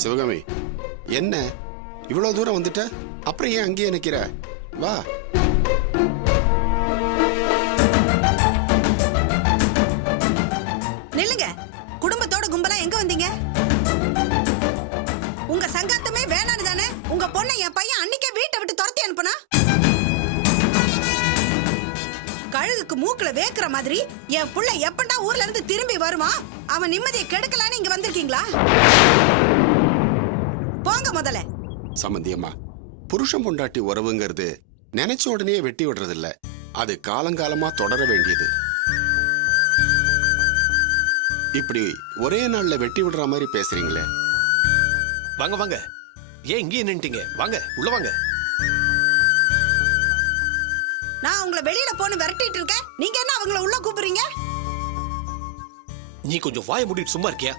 சிவகாமி, என்ன இவ்வளவு தூரம் வந்துட்ட? அப்புறம் ஏன் அங்கேயே நிக்கிற? வா. நில்லுங்க. குடும்பத்தோட கும்பலா எங்க வந்தீங்க? உங்க சங்காத்தமே வேணான்னு தானே உங்க பொண்ணை என் பையன் அன்னைக்கே வீட்டை விட்டு துரத்தி அனுப்புனா? கழுகுக்கு மூக்குல வேக்குற மாதிரி என் புள்ள எப்பண்டா ஊர்ல இருந்து திரும்பி வருமா? அவன் நிம்மதியை கெடுக்கலான்னு இங்க வந்திருக்கீங்களா? போங்க முதல்ல. சம்பந்தியம்மா, புருஷன் பொண்டாட்டி உறவுங்கிறது நினைச்ச உடனே வெட்டி விடுறது இல்ல. அது காலங்காலமா தொடர வேண்டியது. இப்படி ஒரே நாள்ல வெட்டி விடுற மாதிரி பேசுறீங்களே. வாங்க வாங்க, ஏன் இங்கே நின்னுட்டீங்க? வாங்க உள்ள வாங்க. நான் உங்களை வெளியில போன்னு விரட்டிட்டு இருக்கேன், நீங்க என்ன அவங்கள உள்ள கூப்பிடுறீங்க? நீ கொஞ்சம் வாய மூடிட்டு சும்மா இருக்கியா?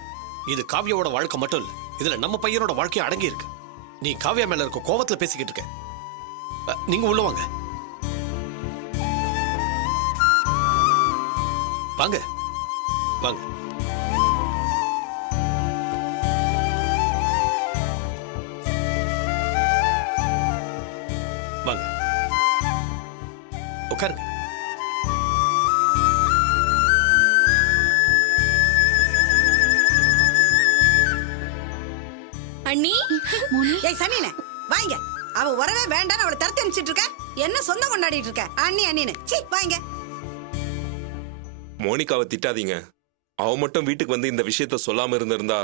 இது காவியாவோட வாழ்க்கை மட்டும் இல்ல, இதுல நம்ம பையனோட வாழ்க்கையும் அடங்கி இருக்கு. நீ காவியா மேல இருக்க கோவத்துல பேசிக்கிட்டு இருக்க. நீங்க உள்ள வாங்க. வாங்க வாங்க. வாங்க உட்காருங்க. அண்ணி, ஏய் சனினே, வாங்க. அவ வரவே வேண்டான்னு அவளை தரத்தி அனுப்பிச்சிட்டு இருக்க. என்ன சொந்தம் கொண்டாடிட்டு இருக்க? அண்ணி அண்ணின்னு. சீ, வாங்க. மோனிகாவை திட்டாதீங்க. அவ மட்டும் வீட்டுக்கு வந்து இந்த விஷயத்த சொல்லாம இருந்திருந்தா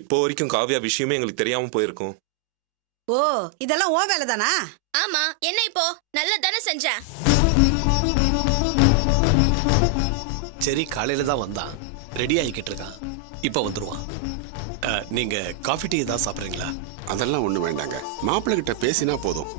இப்போ வரைக்கும் காவியா விஷயமே எங்களுக்கு தெரியாம போயிருக்கும். ஓ, இதெல்லாம் ஓ வேலை தானா? ஆமா, என்ன இப்போ நல்ல தானே செஞ்சேன். சரி, காலையில தான் வந்தான், ரெடி ஆகிக்கிட்டு இருக்கான், இப்ப வந்துருவான். நீங்க காஃபி டீ ஏதாவது சாப்பிட்றீங்களா? அதெல்லாம் ஒண்ணு வேண்டாங்க. மாப்பிள்ளை கிட்ட பேசினா போதும்.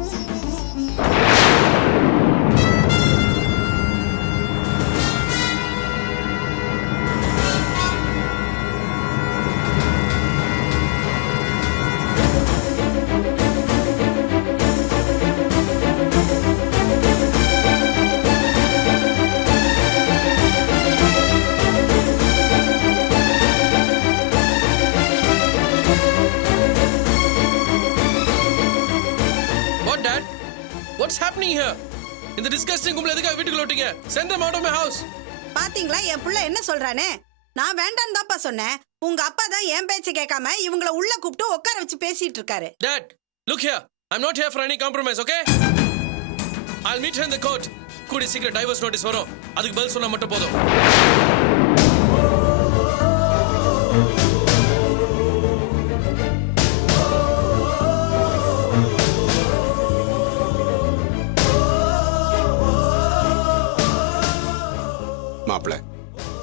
What's happening here? இந்த disgusting கும்பல எதுக்கு வீட்டுக்குள்ள விட்டீங்க? Send them out of my house. பாத்தீங்களா என் புள்ள என்ன சொல்றானே? நான் வேண்டான்னு தான்ப்பா சொன்னேன். உங்க அப்பா தான் என் பேச்ச கேட்காம இவங்கள உள்ள கூப்பிட்டு உட்கார வச்சு பேசிட்டு இருக்காரு. Dad, look here. I'm not here for any compromise, okay? I'll meet her in the court. கூடி சீக்கிரம் டைவர்ஸ் நோட்டீஸ் வரும். அதுக்கு பதில் சொன்னா மட்டும் போதும். மாப்பிள்ள,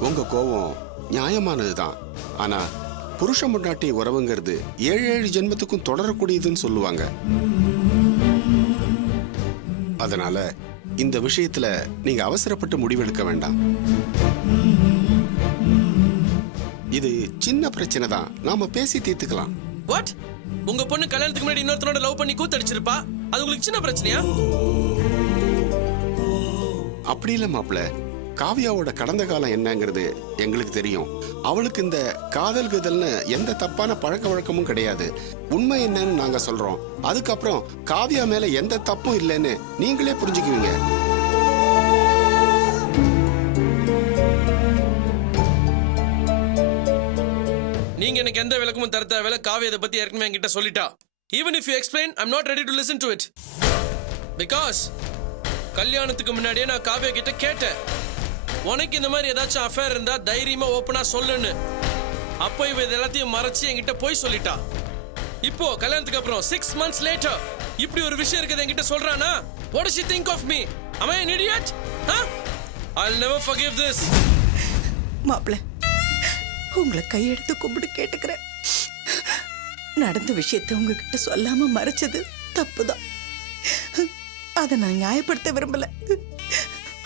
உங்க கோபம் நியாயமானதுதான். ஆனா புருஷன் பொண்டாட்டி உறவுங்கிறது 7 ஜென்மத்துக்கும் தொடரக்கூடியதுன்னு சொல்லுவாங்க. அதனால இந்த விஷயத்துல நீங்க அவசரப்பட்டு முடிவெடுக்க வேண்டாம். இது சின்ன பிரச்சனை தான், நாம பேசி தீர்த்துக்கலாம். What? உங்க பொண்ணு கல்யாணத்துக்கு முன்னாடி இன்னொருத்தனோட லவ் பண்ணி கூத்தடிச்சிருப்பா, அது உங்களுக்கு சின்ன பிரச்சனையா? அப்படி இல்ல மாப்பிள்ள, காவியாவோட கடந்த காலம் என்னங்கிறது எங்களுக்கு தெரியும். அவளுக்கு இந்த காதல் கதல்னு எந்த தப்பான பழக்க வழக்கமும் கிடையாது. உண்மை என்னன்னு நாங்க சொல்றோம். அதுக்கப்புறம் காவியா மேல எந்த தப்பும் இல்லைன்னு நீங்களே புரிஞ்சுக்குவீங்க. நீங்க எனக்கு எந்த விளக்கமும் தர தேவையில்ல. காவியா இதை பத்தி ஏற்கனவே என்கிட்ட சொல்லிட்டா. Even if you explain, I'm not ready to listen to it. Because கல்யாணத்துக்கு முன்னாடியே நான் காவியா கிட்ட கேட்டேன், உனக்கு இந்த மாதிரி ஏதாச்சும் அஃபேர் இருந்தா தைரியமா ஓப்பனா சொல்லுன்னு. அப்போ இவ இது எல்லாத்தையும் மறைச்சு என்கிட்ட போய் சொல்லிட்டா. இப்போ கல்யாணத்துக்கு அப்புறம் 6 months later இப்படி ஒரு விஷயம் இருக்குது என்கிட்ட சொல்றானா? What does she think of me? Am I an idiot? Huh? I'll never forgive this. மாப்பிள்ள, உங்களை கையெடுத்து கும்பிட்டு கேட்டுக்கிறேன். நடந்த விஷயத்தை உங்ககிட்ட சொல்லாம மறைச்சது தப்புதான். அதை நான் நியாயப்படுத்த விரும்பல.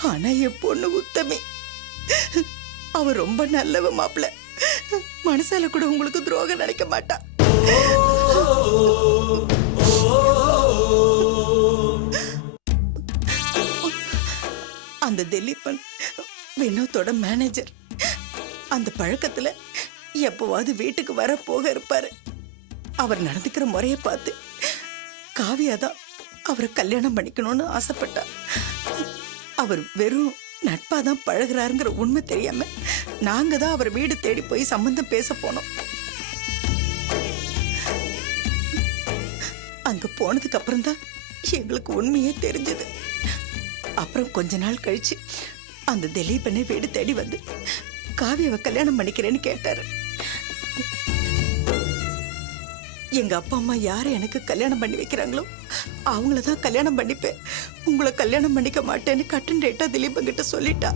ஆனா என் பொண்ணு உத்தமி, அவ ரொம்ப நல்லவ மாப்பிள்ள. மனசால கூட உங்களுக்கு துரோகம் நினைக்க மாட்டா. அந்த திலீபன் வினோத்தோட மேனேஜர். அந்த பழக்கத்துல எப்பவாவது வீட்டுக்கு வர போக இருப்பாரு. அவர் நடந்துக்கிற முறையை பார்த்து காவியா தான் அவரை கல்யாணம் பண்ணிக்கணும்னு ஆசைப்பட்டா. அவர் வெறும் நட்பாதான் பழகுறாருங்கிற உண்மை தெரியாம நாங்க தான் அவர் வீடு தேடி போய் சம்பந்தம் பேச போனோம். அங்க போனதுக்கு அப்புறம் தான் எங்களுக்கு உண்மையே தெரிஞ்சது. அப்புறம் கொஞ்ச நாள் கழிச்சு அந்த திலீபனை வீடு தேடி வந்து காவியாவை கல்யாணம் பண்ணிக்கிறேன்னு கேட்டாரு. எங்க அப்பா அம்மா யாரை எனக்கு கல்யாணம் பண்ணி வைக்கிறாங்களோ அவங்களதான் கல்யாணம் பண்ணிப்பேன், உங்களை கல்யாணம் பண்ணிக்க மாட்டேன்னு கட்டன் ரேட்டா திலீபன் கிட்ட சொல்லிட்டா.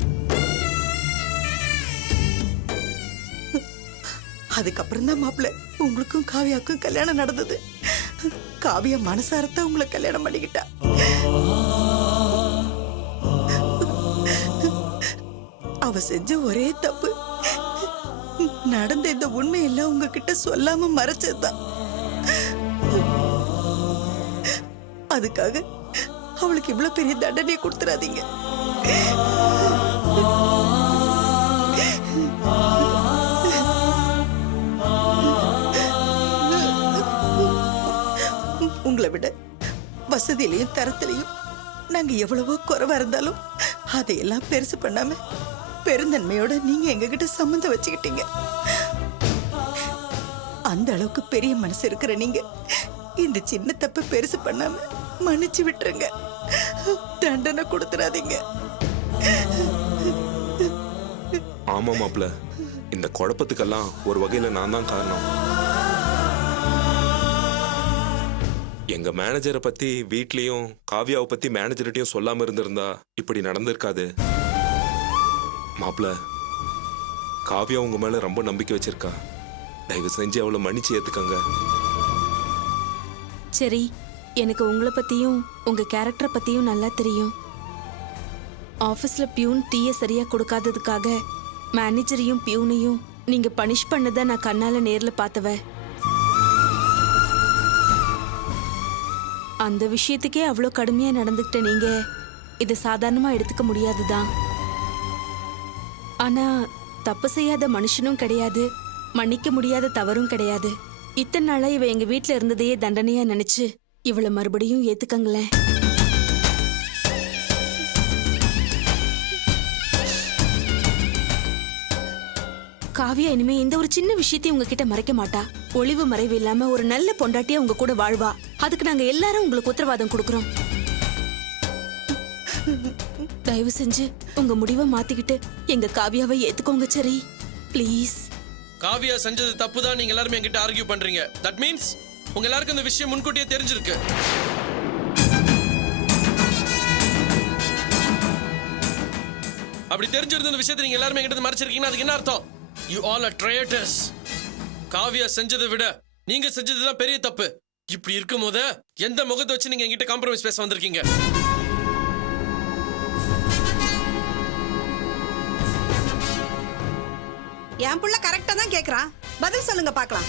அதுக்கப்புறம் தான் மாப்பிள்ள உங்களுக்கும் காவியாவுக்கும் கல்யாணம் நடந்தது. காவியா மனசாரத்தான் உங்களை கல்யாணம் பண்ணிக்கிட்டா. அவ செஞ்ச ஒரே தப்பு நடந்த இந்த உண்மையெல்லாம் உங்ககிட்ட சொல்லாம மறைச்சதுதான். அதுக்காக அவளுக்கு இவ்வளவு பெரிய தண்டனையை கொடுத்துறாதீங்க. உங்களை விட வசதியிலையும் தரத்திலையும் நாங்க எவ்வளவோ குறைவா இருந்தாலும் அதையெல்லாம் பெருசு பண்ணாம பெருந்தன்மையோட நீங்க எங்ககிட்ட சம்மந்தம் வச்சுக்கிட்டீங்க. அந்த அளவுக்கு பெரிய மனசு இருக்கிற நீங்க இந்த சின்ன தப்பை பெருசு பண்ணாம மன்னிச்சு விட்டுருங்க, தண்டனை கொடுத்துறாதீங்க. ஆமா மாப்ள, இந்த குழப்பத்துக்கெல்லாம் ஒரு வகையில நான் தான் காரணம். எங்க மேனேஜரை பத்தி வீட்லயும் காவியாவை பத்தி மேனேஜர்கிட்டயும் சொல்லாம இருந்திருந்தா இப்படி நடந்திருக்காது. மாப்ள, காவியா உங்க மேல ரொம்ப நம்பிக்கை வச்சிருக்கா. தயவு செஞ்சு அவளை மன்னிச்சு ஏத்துக்கங்க. சரி, எனக்கு உங்களை பத்தியும் உங்க கேரக்டரை பத்தியும் நல்லா தெரியும். ஆபீஸ்ல பியூன் டீயை சரியா கொடுக்காததுக்காக மேனேஜரையும் பியூனையும் நீங்க பனிஷ் பண்ணதை நான் கண்ணால நேர்ல பார்த்தவ. அந்த விஷயத்துக்கே அவ்வளோ கடுமையா நடந்துக்கிட்ட நீங்க இதை சாதாரணமா எடுத்துக்க முடியாதுதான். ஆனா தப்பு செய்யாத மனுஷனும் கிடையாது, மன்னிக்க முடியாத தவறும் கிடையாது. இத்தனை நாளா இவ எங்க வீட்ல இருந்ததையே தண்டனையா நினைச்சு இவளை மறுபடியும் ஏத்துக்கங்களேன். காவியா இனிமே இந்த ஒரு சின்ன விஷயத்தையும் உங்ககிட்ட மறைக்க மாட்டா. ஒளிவு மறைவு இல்லாம ஒரு நல்ல பொண்டாட்டியா உங்க கூட வாழ்வா. அதுக்கு நாங்க எல்லாரும் உங்களுக்கு உத்தரவாதம் கொடுக்கறோம். தயவு செஞ்சு உங்க முடிவை மாத்திக்கிட்டு எங்க காவியாவை ஏத்துக்கோங்க. சரி, ப்ளீஸ். காவியா செஞ்சது தப்பு தான் நீங்க எல்லாரும் என்கிட்ட ஆர்கியூ பண்றீங்க. தட் மீன்ஸ் உங்க எல்லாருக்கும் இந்த விஷயம் முன்கூட்டியே தெரிஞ்சிருக்கு. அப்படி தெரிஞ்சிருந்த இந்த விஷயத்தை நீங்க எல்லாரும் என்கிட்ட மறைச்சிருக்கீங்கன்னா அதுக்கு என்ன அர்த்தம்? You all are triers. Kavya செஞ்சதை விட நீங்க செஞ்சதுதான் பெரிய தப்பு. இப்படி இருக்கும் போது எந்த முகத்தை வச்சு நீங்க என்கிட்ட காம்ப்ரமைஸ் பேச வந்திருக்கீங்க? என் புள்ள கரெக்டா தான் கேக்குறான், பதில் சொல்லுங்க பார்க்கலாம்.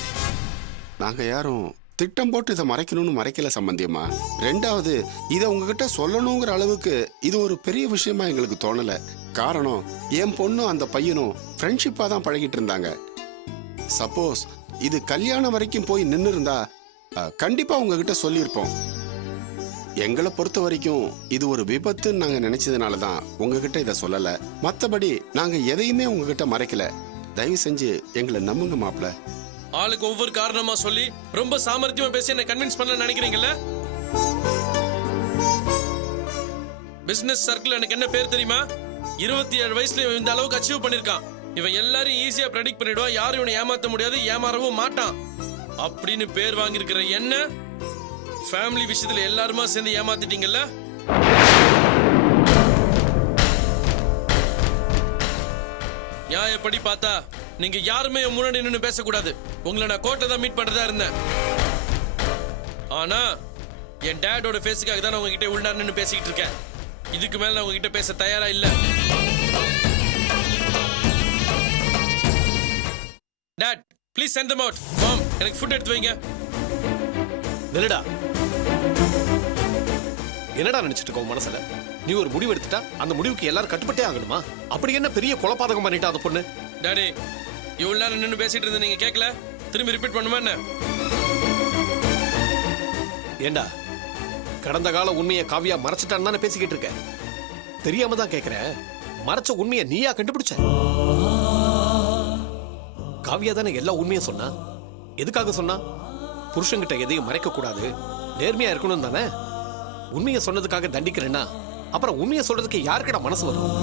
நாங்க யாரும் திட்டம் போட்டு இதை மறைக்கணும்னு மறைக்கல சம்பந்தியம்மா. ரெண்டாவது, இதை உங்ககிட்ட சொல்லணுங்கிற அளவுக்கு இது ஒரு பெரிய விஷயமா எங்களுக்கு தோணல. காரணம், என் பொண்ணும் அந்த பையனும் ஃப்ரெண்ட்ஷிப்பா தான் பழகிட்டு இருந்தாங்க. சப்போஸ் இது கல்யாணம் வரைக்கும் போய் நின்று இருந்தா கண்டிப்பா உங்ககிட்ட சொல்லியிருப்போம். எங்களை பொறுத்த வரைக்கும் இது ஒரு விபத்துன்னு நாங்க நினைச்சதுனால தான் உங்ககிட்ட இதை சொல்லல. மத்தபடி நாங்க எதையுமே உங்ககிட்ட மறைக்கல. தயவு செஞ்சு எங்களை நம்புங்க மாப்ள. ஆளுக்கு ஒவ்வொரு காரணமா சொல்லி ரொம்ப சாமர்த்தியமா பேசி என்ன கன்வின்ஸ் பண்ண நினைக்கிறீங்கல்ல? பிசினஸ் சர்க்கிள் எனக்கு என்ன பேர் தெரியுமா? 27 வயசுல இவன் இந்த அளவுக்கு அச்சீவ் பண்ணிருக்கான். இவன் எல்லாரையும் ஈஸியா ப்ரெடிக்ட் பண்ணிடுவான். யாரும் இவனை ஏமாத்த முடியாது, ஏமாறவும் மாட்டான் அப்படின்னு பேர் வாங்கியிருக்கிற என்ன ஃபேமிலி விஷயத்துல எல்லாருமா சேர்ந்து ஏமாத்திட்டீங்கல்ல? நியாயப்படி பார்த்தா நீங்க யாருமே முன்னாடி நின்று பேசக்கூடாது. உங்களை நான் கோர்ட்ல தான் மீட் பண்றதா இருந்தேன். ஆனா என் டேடோட ஃபேஸுக்காக தான் நான் உங்ககிட்ட உள்ள நின்று பேசிக்கிட்டு இருக்கேன். இதுக்கு மேல நான் உங்ககிட்ட பேச தயாரா இல்ல. Dad, please send them out. Mom, எனக்கு ஃபுட் எடுத்து வைங்க. நில்லடா. என்னடா நினைச்சிட்டு இருக்கோம் மனசுல? நீ ஒரு முடிவு எடுத்துட்டா அந்த முடிவுக்கு எல்லாரும் கட்டுப்பட்டே ஆகணுமா? அப்படி என்ன பெரிய கொலைபாதகம் பண்ணிட்டா அந்த பொண்ணு? டாடி, இவ்வளவு நேரம் நின்று பேசிட்டு இருந்த நீங்க கேட்கல? திரும்பி ரிப்பீட் பண்ணுமா என்ன? ஏண்டா கடந்த கால உண்மையை காவியா மறைச்சிட்டான்னு தானே பேசிக்கிட்டு இருக்க? தெரியாம தான் கேக்குறேன். மறைச்ச உண்மையை நீயா கண்டுபிடிச்ச? காவியா தானே எல்லா உண்மையும் சொன்னா. எதுக்காக சொன்னா? புருஷன்கிட்ட எதையும் மறைக்க கூடாது, நேர்மையா இருக்கணும் தானே. உண்மையை சொன்னதுக்காக தண்டிக்கிறேன்னா அப்புறம் உண்மையை சொல்றதுக்கு யாருக்கிட்ட மனசு வரும்?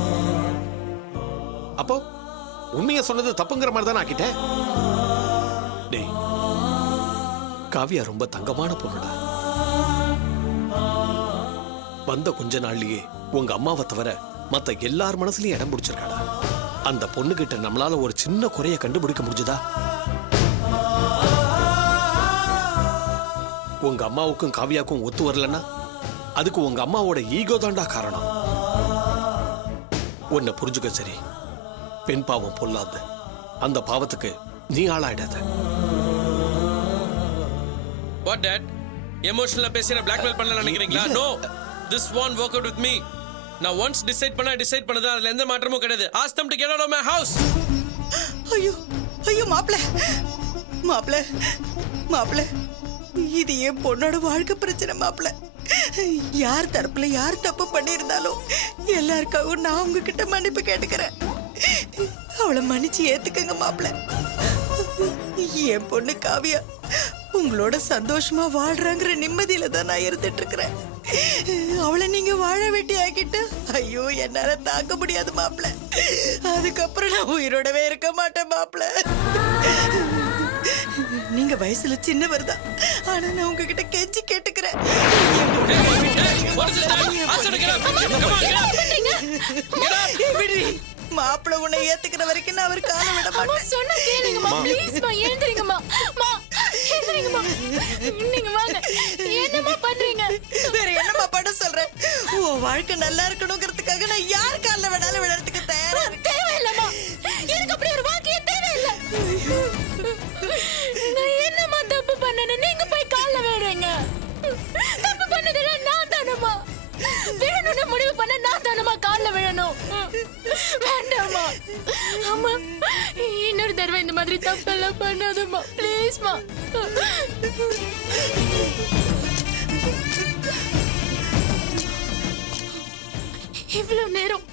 அப்போ உண்மையை சொன்னது தப்புங்கிற மாதிரி தானே ஆக்கிட்டேன். டேய், காவியா ரொம்ப தங்கமான பொண்ணுடா. வந்த கொஞ்ச நாள்லயே உங்க அம்மாவை தவிர மத்த எல்லார் மனசுலயும் இடம் பிடிச்சிருக்காடா. அந்த பொண்ணுகிட்ட நம்மளால ஒரு சின்ன குறைய கண்டுபிடிக்க முடிஞ்சதா? உங்க அம்மாவுக்கும் காவியாவுக்கும் ஒத்து வரலன்னா அதுக்கு உங்க அம்மாவோட ஈகோ தாண்டா காரணம். உன்னை புரிஞ்சுக்க சரி. பெண் பாவம் பொல்லாது. அந்த பாவத்துக்கு நீ ஆளாயிடாத. What dad? எமோஷனலா பேசி நான் blackmail பண்ணல நினைக்கிறீங்களா? No. This won't work out with me. நான் once decide பண்ணதா அதுல எந்த மாற்றமும் கிடையாது. Ask them to get out of my house. ஐயோ ஐயோ மாப்பிள மாப்பிள மாப்பிள, இது என் பொண்ணோட வாழ்க்கை பிரச்சனை மாப்பிள. யார் தரப்புல யார் தப்பு பண்ணியிருந்தாலும் எல்லாருக்காகவும் நான் உங்ககிட்ட மன்னிப்பு கேட்டுக்கிறேன். அவளை மன்னிச்சு ஏத்துக்கங்க மாப்பிள. என் பொண்ணு காவியா உங்களோட சந்தோஷமா வாழ்றாங்கிற நிம்மதியில தான் நான் இருந்துட்டு இருக்கிறேன். அவளை நீங்க வாழ வெட்டி ஆக்கிட்டு ஐயோ என்னால தாக்க முடியாது மாப்பிள. அதுக்கப்புறம் நான் உயிரோடவே இருக்க மாட்டேன் மாப்பிள. நீங்க வயசுல சின்னவர் தான், ஆனா நான் உங்ககிட்ட கெஞ்சி கேட்டுக்கிறேன். மாப்பிள உன்னை ஏத்துக்கிற வரைக்கும் நான் அவர் கால விட மாட்டேன். சொன்ன கேளுங்கம்மா, ப்ளீஸ்மா எழுந்திருங்கம்மா. மா எழுந்திருங்கம்மா. நீங்க வாங்க. என்னம்மா பண்றீங்க? வேற என்னம்மா பண்ண சொல்றேன்? உன் வாழ்க்கை நல்லா இருக்கணுங்கிறதுக்காக நான் யார் காலில் வேணாலும் விழறதுக்கு தயாரா இருக்கேன். தேவையில்லம்மா, எனக்கு அப்படி ஒரு வாழ்க்கையே தேவையில்லை. நான் என்னம்மா தப்பு பண்ணேன்னு நீங்க போய் கால்ல விழுறீங்க? தப்பு பண்ணதெல்லாம் நான் தானம்மா. விழணும்னு முடிவு பண்ண நான் தானம்மா கால்ல விழணும். வேண்டாம்மா. அம்மா, இன்னொரு தடவை இந்த மாதிரி தப்பெல்லாம் பண்ணாதம்மா, ப்ளீஸ்மா. இவ்வளவு நேரம்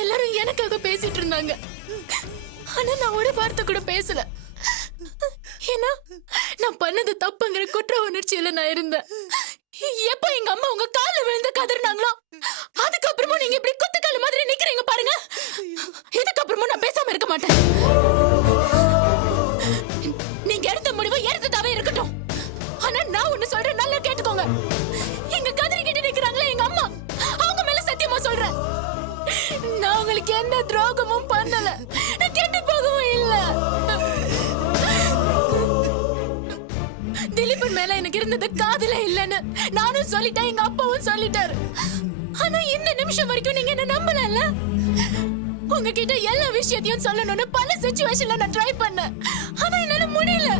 எல்லாரும் எனக்காக பேசிட்டு இருந்தாங்க, ஆனா நான் ஒரு வார்த்தை கூட பேசல. ஏன்னா நான் பண்ணது தப்புங்கிற குற்ற உணர்ச்சியில நான் இருந்தேன். எப்ப எங்க அம்மா உங்க கால்ல விழுந்து கதறினாங்களோ அதுக்கப்புறமா நீங்க இப்படி குத்துக்கால மாதிரி நிக்கிறீங்க பாருங்க. இதுக்கப்புறமா நான் பேசாம இருக்க மாட்டேன். நீங்க எடுத்த முடிவு எடுத்ததாவே இருக்கட்டும். ஆனா நான் ஒண்ணு சொல்றேன், நல்லா கேட்டுக்கோங்க. எங்க கதறிக்கிட்டு நிக்கிறாங்களே எங்க அம்மா, அவங்க மேல சத்தியமா சொல்றேன், நான் உங்களுக்கு எந்த துரோகமும் பண்ணல, நான் கெட்டு போகவும் இல்ல. திலீபன் மேல எனக்கு இருந்தது காதல இல்லன்னு நானும் சொல்லிட்டேன், எங்க அப்பாவும் சொல்லிட்டாரு. ஆனா இந்த நிமிஷம் வரைக்கும் நீங்க என்ன நம்பலல்ல. உங்ககிட்ட எல்லா விஷயத்தையும் சொல்லணும்னு பல சிச்சுவேஷன்ல நான் ட்ரை பண்ணேன், ஆனா என்னால முடியல.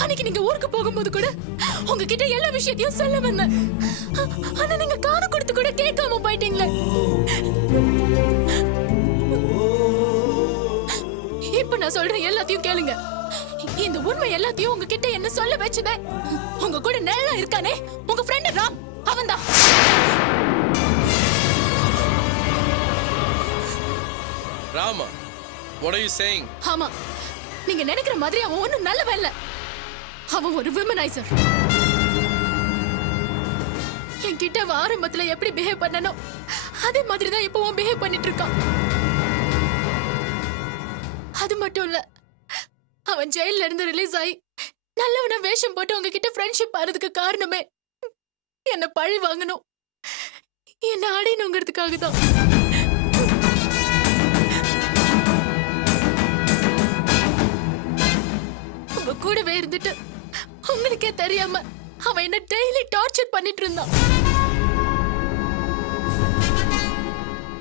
அன்னைக்கு நீங்க ஊருக்கு போகும்போது கூட உங்ககிட்ட எல்லா விஷயத்தையும் சொல்ல வந்தேன், ஆனா நீங்க காது கொடுத்து கூட கேட்காம போயிட்டீங்களே. இப்ப நான் சொல்றேன், எல்லாத்தையும் கேளுங்க. இந்த உண்மை எல்லாத்தையும் உங்ககிட்ட என்ன சொல்ல வச்சதே உங்க கூட நல்லா இருக்கானே உங்க ஃப்ரெண்ட் ராம், அவன்தான். Rama, what are you saying? ஆமா, நீங்க நினைக்கிற மாதிரி அவன் ஒண்ணும் நல்லவன் இல்ல. அவன் ஒரு விமனைசர். என்கிட்ட ஆரம்பத்துல எப்படி பிஹேவ் பண்ணனோ அதே மாதிரி தான் இப்பவும் பிஹேவ் பண்ணிட்டு இருக்கான். அது மட்டும் இல்ல, அவன் ஜெயில இருந்து ரிலீஸ் ஆகி நல்லவன வேஷம் போட்டு உங்ககிட்ட ஃப்ரெண்ட்ஷிப் ஆறதுக்கு காரணமே என்ன பழி வாங்கணும், என்ன அடையணுங்கிறதுக்காக தான். உங்க கூடவே இருந்துட்டு உங்களுக்கே தெரியாம அவன் என்ன டெய்லி டார்ச்சர் பண்ணிட்டு இருந்தான்.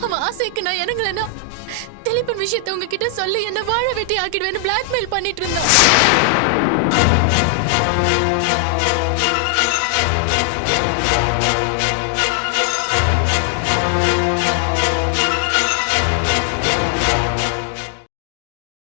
அவன் ஆசைக்கு நான் இறங்கலன்னா திலீபன் விஷயத்தை உங்ககிட்ட சொல்லி என்ன வாழ வெட்டி ஆக்கிடுவேன்னு பிளாக்மெயில் பண்ணிட்டு இருந்தான்.